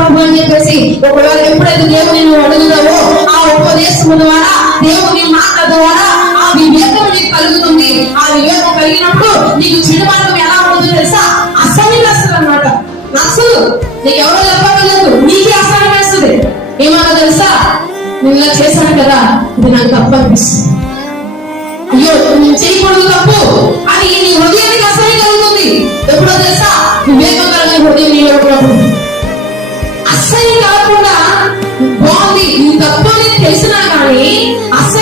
ప్రభు అని చెప్పేసి ఒకవేళ ఎప్పుడైతే దేవుని నువ్వు అడుగుతావో ఆ ఉపదేశము ద్వారా దేవుని మాటల ద్వారా ఆ వివేకం నీకు కలుగుతుంది. ఆ వివేకం కలిగినప్పుడు నీకు చెడు మార్గం ఎలా ఉంటుందో తెలుసా? అసహ్యం వేస్తుంది అన్నమాట. నచ్చదు, నీకు ఎవరో చెప్పగలదు, నీకే అసహ్యం వేస్తుంది. ఏమన్నా తెలుసా? నేను ఇలా చేశాను కదా, ఇది నాకు తప్పు అనిపిస్తుంది, అయ్యో నేను చేయకూడదు తప్పు అని నీ హృదయానికి అసహ్యం కలుగుతుంది. ఎప్పుడో తెలుసా? వివేకం కలిగిన హృదయం నీ ఎప్పుడప్పుడు అసహ్యం కాకుండా బాగుంది, ఇది తప్పు అని తెలిసినా కానీ అసహ్యం